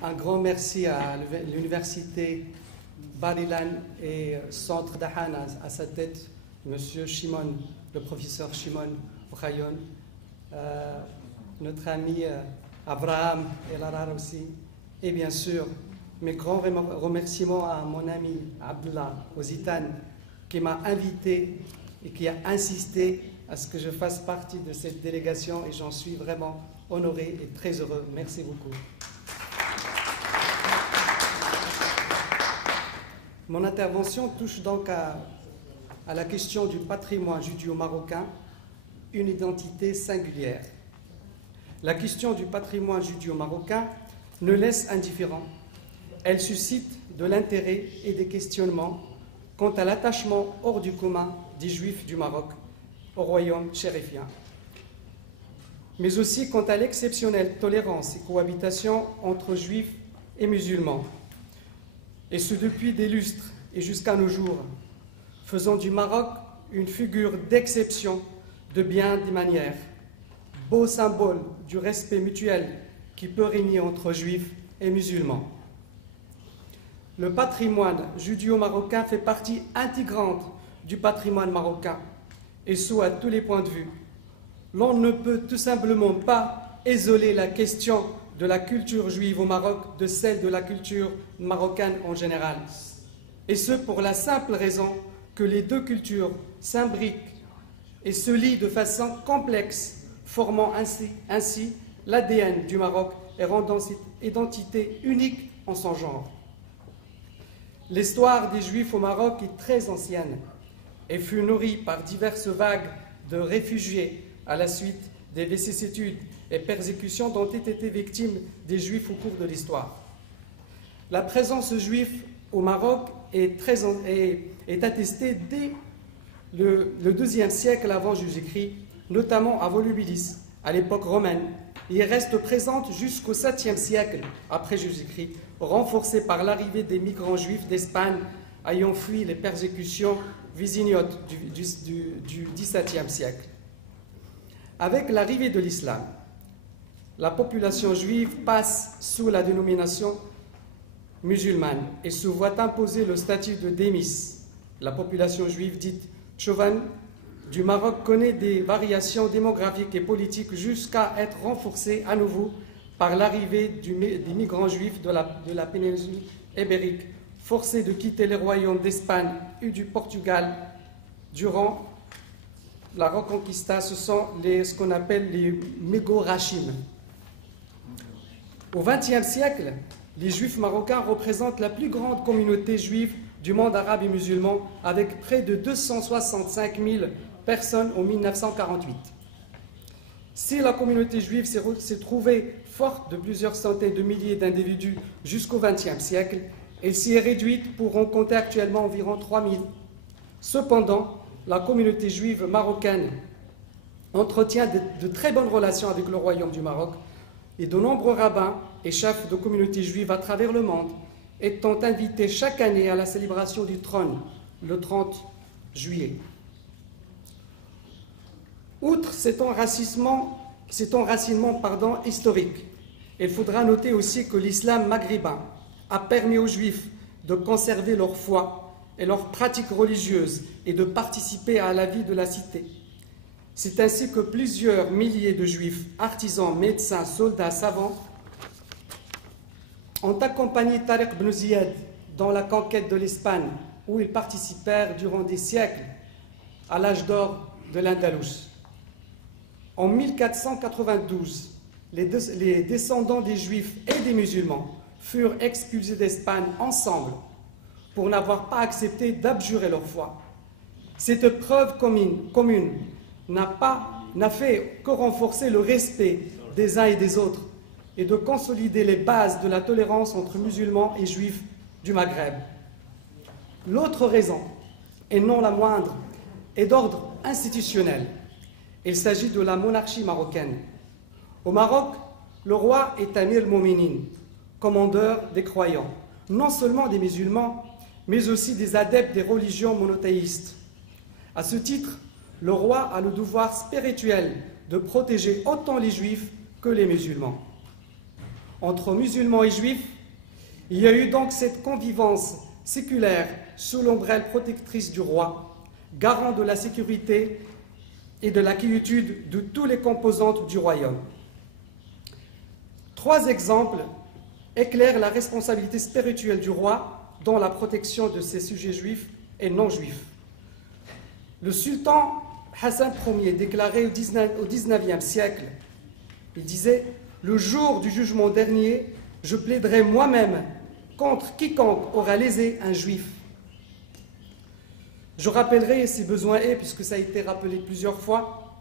Un grand merci à l'université Bar-Ilan et Centre Dahan à sa tête, Monsieur Shimon, le professeur Shimon Ochayon, notre ami Abraham El-Arar aussi, et bien sûr, mes grands remerciements à mon ami Abdullah Ozitan qui m'a invité et qui a insisté à ce que je fasse partie de cette délégation et j'en suis vraiment honoré et très heureux. Merci beaucoup. Mon intervention touche donc à la question du patrimoine judéo-marocain, une identité singulière. La question du patrimoine judéo-marocain ne laisse indifférent. Elle suscite de l'intérêt et des questionnements quant à l'attachement hors du commun des Juifs du Maroc au royaume chérifien, mais aussi quant à l'exceptionnelle tolérance et cohabitation entre Juifs et musulmans, et ce depuis des lustres et jusqu'à nos jours, faisant du Maroc une figure d'exception de bien des manières, beau symbole du respect mutuel qui peut régner entre Juifs et musulmans. Le patrimoine judéo-marocain fait partie intégrante du patrimoine marocain, et ce à tous les points de vue. L'on ne peut tout simplement pas isoler la question de la culture juive au Maroc de celle de la culture marocaine en général. Et ce pour la simple raison que les deux cultures s'imbriquent et se lient de façon complexe, formant ainsi l'ADN du Maroc et rendant cette identité unique en son genre. L'histoire des Juifs au Maroc est très ancienne et fut nourrie par diverses vagues de réfugiés à la suite des vicissitudes et persécutions dont ont été victimes des Juifs au cours de l'histoire. La présence juive au Maroc est attestée dès le IIe siècle avant Jésus-Christ, notamment à Volubilis, à l'époque romaine, et reste présente jusqu'au 7e siècle après Jésus-Christ, renforcée par l'arrivée des migrants juifs d'Espagne ayant fui les persécutions visignotes du XVIIe siècle. Avec l'arrivée de l'islam, la population juive passe sous la dénomination musulmane et se voit imposer le statut de démis. La population juive dite chauvane du Maroc connaît des variations démographiques et politiques jusqu'à être renforcée à nouveau par l'arrivée des migrants juifs de la péninsule ibérique, forcés de quitter les royaumes d'Espagne et du Portugal durant la Reconquista. Ce sont ce qu'on appelle les Mégorachim. Au XXe siècle, les Juifs marocains représentent la plus grande communauté juive du monde arabe et musulman, avec près de 265 000 personnes en 1948. Si la communauté juive s'est trouvée forte de plusieurs centaines de milliers d'individus jusqu'au XXe siècle, elle s'y est réduite pour en compter actuellement environ 3 000. Cependant, la communauté juive marocaine entretient de très bonnes relations avec le royaume du Maroc et de nombreux rabbins et chefs de communautés juives à travers le monde étant invités chaque année à la célébration du trône, le 30 juillet. Outre cet enracinement historique, il faudra noter aussi que l'islam maghrébin a permis aux Juifs de conserver leur foi et leurs pratiques religieuses et de participer à la vie de la cité. C'est ainsi que plusieurs milliers de Juifs, artisans, médecins, soldats, savants, ont accompagné Tariq ibn Ziyad dans la conquête de l'Espagne, où ils participèrent durant des siècles à l'âge d'or de l'Andalous. En 1492, les descendants des Juifs et des musulmans furent expulsés d'Espagne ensemble pour n'avoir pas accepté d'abjurer leur foi. Cette preuve commune n'a fait que renforcer le respect des uns et des autres et de consolider les bases de la tolérance entre musulmans et juifs du Maghreb. L'autre raison, et non la moindre, est d'ordre institutionnel. Il s'agit de la monarchie marocaine. Au Maroc, le roi est Amir al-Mouminin, commandeur des croyants, non seulement des musulmans, mais aussi des adeptes des religions monothéistes. À ce titre, le roi a le devoir spirituel de protéger autant les juifs que les musulmans. entre musulmans et juifs, il y a eu donc cette convivence séculaire sous l'ombrelle protectrice du roi, garant de la sécurité et de la quiétude de toutes les composantes du royaume. 3 exemples éclairent la responsabilité spirituelle du roi dans la protection de ses sujets juifs et non juifs. Le sultan Hassan Ier déclarait au XIXe siècle, il disait « Le jour du jugement dernier, je plaiderai moi-même contre quiconque aura lésé un juif. » Je rappellerai, si besoin est, puisque ça a été rappelé plusieurs fois,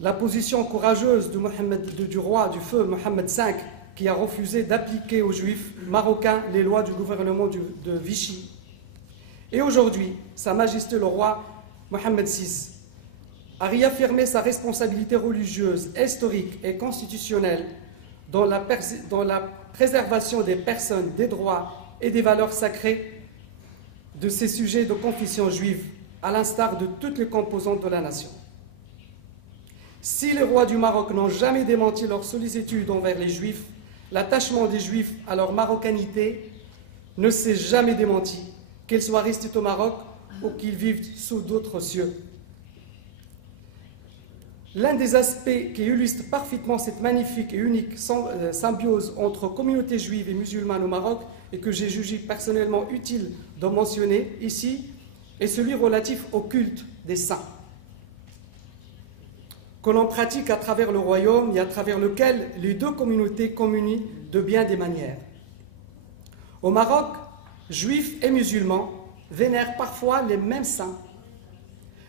la position courageuse du roi du feu Mohammed V, qui a refusé d'appliquer aux juifs marocains les lois du gouvernement de Vichy. Et aujourd'hui, Sa Majesté le roi Mohammed VI a réaffirmé sa responsabilité religieuse, historique et constitutionnelle dans la préservation des personnes, des droits et des valeurs sacrées de ces sujets de confession juive, à l'instar de toutes les composantes de la nation. Si les rois du Maroc n'ont jamais démenti leur sollicitude envers les juifs, l'attachement des juifs à leur marocanité ne s'est jamais démenti, qu'ils soient restés au Maroc ou qu'ils vivent sous d'autres cieux. L'un des aspects qui illustre parfaitement cette magnifique et unique symbiose entre communautés juives et musulmanes au Maroc, et que j'ai jugé personnellement utile de mentionner ici, est celui relatif au culte des saints, que l'on pratique à travers le royaume et à travers lequel les 2 communautés communient de bien des manières. Au Maroc, juifs et musulmans vénèrent parfois les mêmes saints.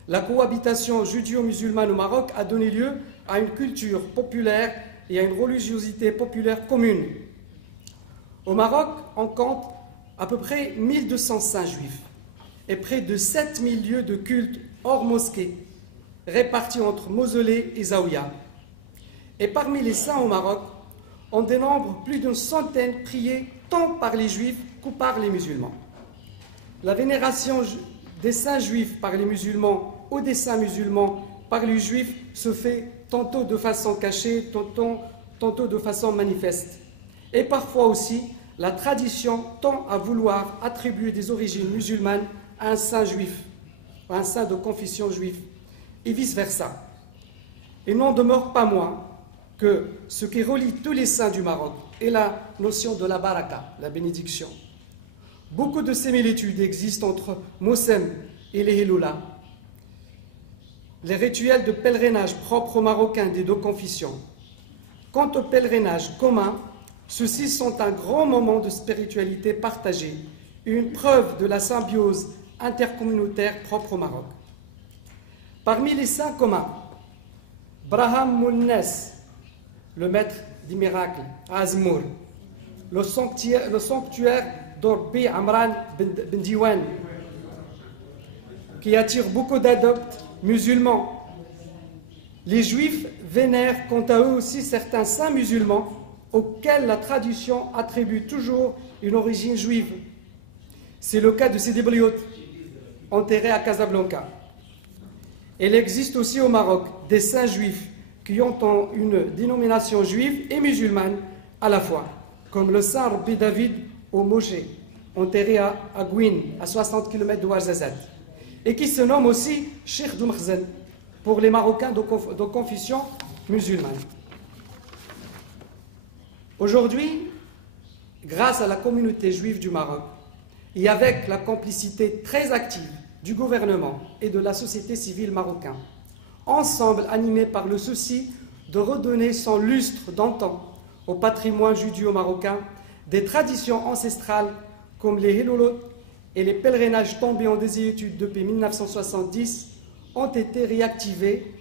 La cohabitation judéo-musulmane au Maroc a donné lieu à une culture populaire et à une religiosité populaire commune. Au Maroc, on compte à peu près 1200 saints juifs et près de 7000 lieux de culte hors mosquée, répartis entre mausolées et zaouïas. Et parmi les saints au Maroc, on dénombre plus d'une centaine priés tant par les juifs que par les musulmans. La vénération des saints juifs par les musulmans ou des saints musulmans par les juifs se fait tantôt de façon cachée, tantôt de façon manifeste. Et parfois aussi, la tradition tend à vouloir attribuer des origines musulmanes à un saint juif, à un saint de confession juive, et vice-versa. Il n'en demeure pas moins que ce qui relie tous les saints du Maroc est la notion de la baraka, la bénédiction. Beaucoup de similitudes existent entre Moussem et les Hiloula. Les rituels de pèlerinage propres aux Marocains des 2 confessions. Quant aux pèlerinages communs, ceux-ci sont un grand moment de spiritualité partagée, une preuve de la symbiose intercommunautaire propre au Maroc. Parmi les saints communs, Braham Mounnes, le maître des miracles, à Azmour, le sanctuaire d'Orbi Amran Ben Diwan, qui attire beaucoup d'adeptes musulmans. Les juifs vénèrent quant à eux aussi certains saints musulmans auxquels la tradition attribue toujours une origine juive. C'est le cas de Sidi Bliout, enterré à Casablanca. Il existe aussi au Maroc des saints juifs qui ont une dénomination juive et musulmane à la fois, comme le saint Rabbi David au Moshe, enterré à Gouin, à 60 km de Ouarzazate, et qui se nomme aussi Cheikh Doumakhzen pour les Marocains de confession musulmane. Aujourd'hui, grâce à la communauté juive du Maroc et avec la complicité très active du gouvernement et de la société civile marocaine, ensemble animés par le souci de redonner son lustre d'antan au patrimoine judéo-marocain, des traditions ancestrales comme les Hilolot et les pèlerinages tombés en désuétude depuis 1970 ont été réactivés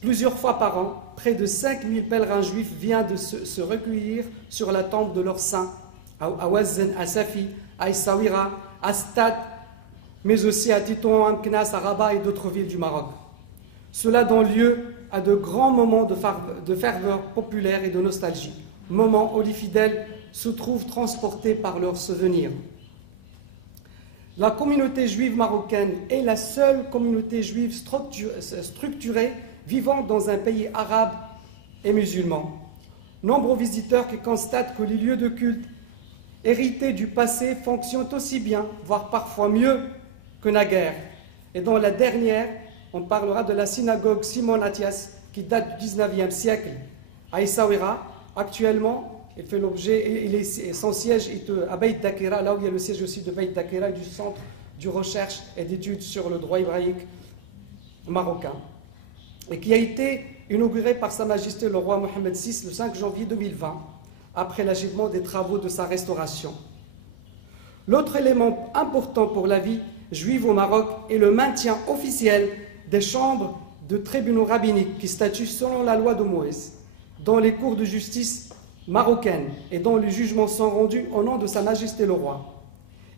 plusieurs fois par an. Près de 5000 pèlerins juifs viennent de se recueillir sur la tombe de leurs saints, à Ouazen, à Safi, à Essaouira, à Stade, mais aussi à Tétouan, à Mknas, à Rabat et d'autres villes du Maroc. Cela donne lieu à de grands moments de ferveur populaire et de nostalgie, moments où les fidèles se trouvent transportés par leurs souvenirs. La communauté juive marocaine est la seule communauté juive structurée vivant dans un pays arabe et musulmans. Nombreux visiteurs qui constatent que les lieux de culte hérités du passé fonctionnent aussi bien, voire parfois mieux que naguère. Et dans la dernière, on parlera de la synagogue Simon Athias qui date du 19e siècle à Essaouira. Actuellement, il fait l'objet, son siège est à Beit Dakira, là où il y a le siège aussi de Beit Dakira et du centre de recherche et d'études sur le droit hébraïque marocain, et qui a été inauguré par Sa Majesté le roi Mohammed VI le 5 janvier 2020, après l'achèvement des travaux de sa restauration. L'autre élément important pour la vie juive au Maroc est le maintien officiel des chambres de tribunaux rabbiniques qui statuent selon la loi de Moïse dans les cours de justice marocaines et dont les jugements sont rendus au nom de Sa Majesté le roi.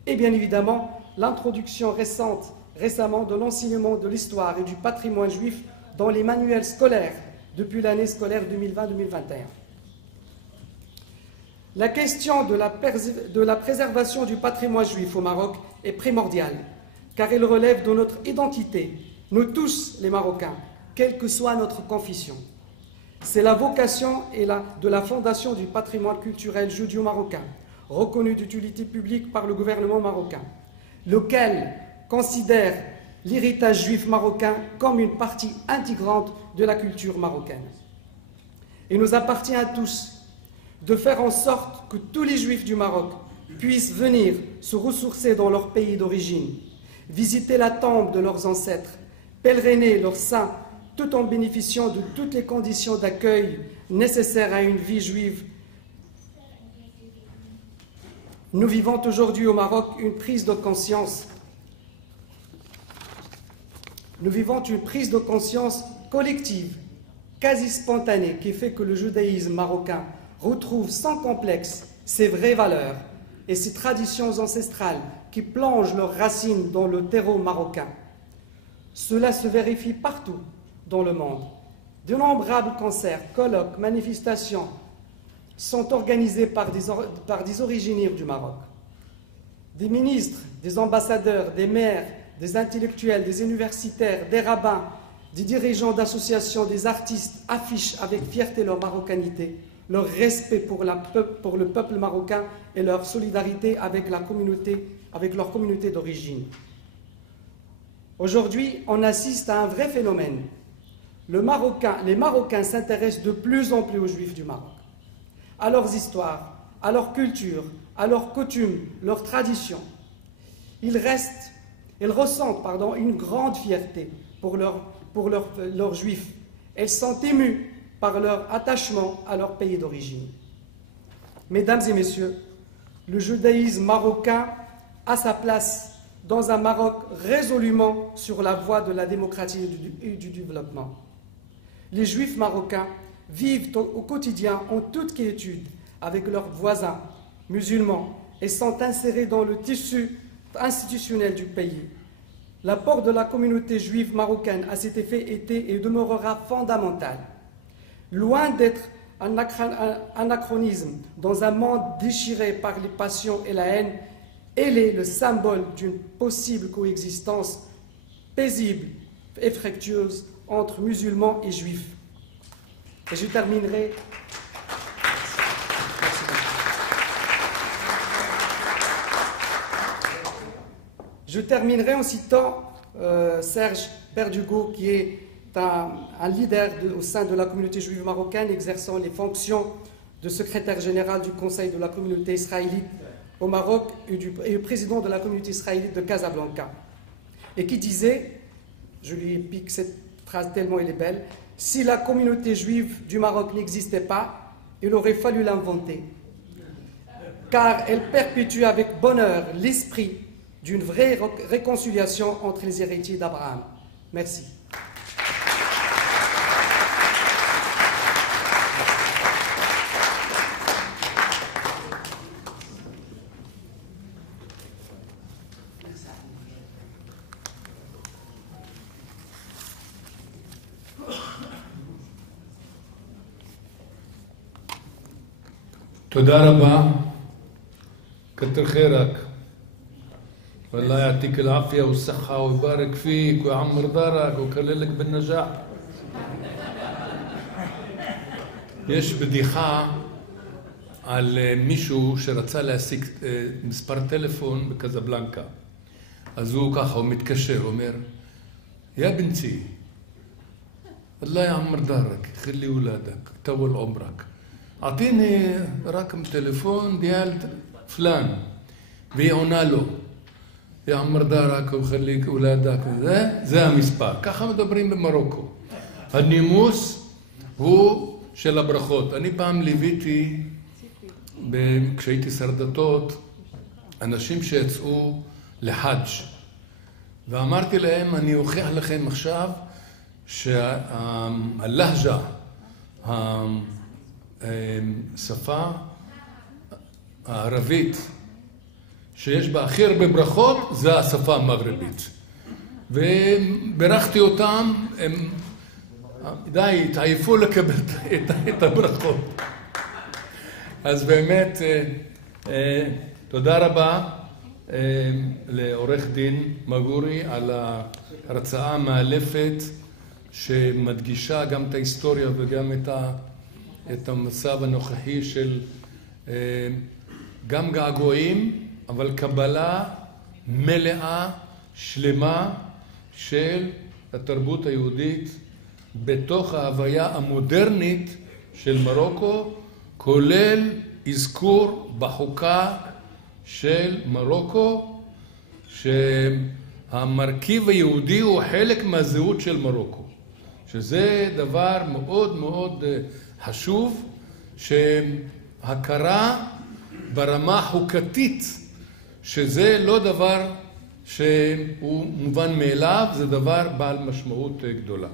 Et bien évidemment, l'introduction récemment de l'enseignement de l'histoire et du patrimoine juif dans les manuels scolaires depuis l'année scolaire 2020-2021. La question de la préservation du patrimoine juif au Maroc est primordiale, car elle relève de notre identité, nous tous les Marocains, quelle que soit notre confession. C'est la vocation de la Fondation du patrimoine culturel judéo-marocain, reconnue d'utilité publique par le gouvernement marocain, lequel considère l'héritage juif marocain comme une partie intégrante de la culture marocaine. Il nous appartient à tous de faire en sorte que tous les juifs du Maroc puissent venir se ressourcer dans leur pays d'origine, visiter la tombe de leurs ancêtres, pèleriner leurs saints, tout en bénéficiant de toutes les conditions d'accueil nécessaires à une vie juive. Nous vivons aujourd'hui au Maroc une prise de conscience. Nous vivons une prise de conscience collective, quasi spontanée, qui fait que le judaïsme marocain retrouve sans complexe ses vraies valeurs et ses traditions ancestrales qui plongent leurs racines dans le terreau marocain. Cela se vérifie partout dans le monde. D'innombrables concerts, colloques, manifestations sont organisés par des originaires du Maroc. Des ministres, des ambassadeurs, des maires, des intellectuels, des universitaires, des rabbins, des dirigeants d'associations, des artistes affichent avec fierté leur marocanité, leur respect pour le peuple marocain et leur solidarité avec leur communauté d'origine. Aujourd'hui, on assiste à un vrai phénomène. Les Marocains s'intéressent de plus en plus aux Juifs du Maroc, à leurs histoires, à leur culture, à leurs coutumes, leurs traditions. Ils ressentent une grande fierté pour leurs Juifs. Elles sont émues par leur attachement à leur pays d'origine. Mesdames et messieurs, le judaïsme marocain a sa place dans un Maroc résolument sur la voie de la démocratie et du développement. Les Juifs marocains vivent au quotidien en toute quiétude avec leurs voisins musulmans et sont insérés dans le tissu institutionnel du pays. L'apport de la communauté juive marocaine à cet effet était et demeurera fondamental. Loin d'être un anachronisme dans un monde déchiré par les passions et la haine, elle est le symbole d'une possible coexistence paisible et fructueuse entre musulmans et juifs. Et je terminerai. Je terminerai en citant Serge Berdugo, qui est un leader au sein de la communauté juive marocaine, exerçant les fonctions de secrétaire général du Conseil de la communauté israélite au Maroc et président de la communauté israélite de Casablanca, et qui disait, je lui pique cette phrase tellement elle est belle, « Si la communauté juive du Maroc n'existait pas, il aurait fallu l'inventer, car elle perpétue avec bonheur l'esprit d'une vraie réconciliation entre les héritiers d'Abraham. » Merci. تدا ربا كتر خيرك والله يعطيك العافية والصحة ويبارك فيك ويعمر دارك ويكللك بالنجاح. יש בדיחה על מישהו שרצה להשיג מספר טלפון בקזבלנקה. אז הוא ככה, הוא מתקשר, אומר, יא בנתי, الله يعمر دارك يخلي ولادك طول عمرك اعطيني رقم تليفون ديال فلان ويعونا له يعمر دارك ويخليك ولادك זה המספר. ככה מדברים במרוקו. הנימוס הוא של הברכות. אני פעם ליוויתי כשהייתי שר דתות אנשים שיצאו לחאג' ואמרתי להם, אני אוכיח לכם עכשיו שהלהג'ה, השפה הערבית שיש בה הכי הרבה ברכות, זה השפה המגרבית. וברכתי אותם, הם די התעייפו לקבל את הברכות. אז באמת, תודה רבה לעורך דין מגורי על ההרצאה המאלפת שמדגישה גם את ההיסטוריה וגם את המצב הנוכחי של גם געגועים, אבל קבלה מלאה, שלמה של התרבות היהודית בתוך ההוויה המודרנית של מרוקו, כולל אזכור בחוקה של מרוקו, שהמרכיב היהודי הוא חלק מהזהות של מרוקו. שזה דבר מאוד מאוד חשוב, שהכרה ברמה חוקתית, שזה לא דבר שהוא מובן מאליו, זה דבר בעל משמעות גדולה.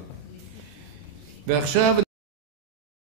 ועכשיו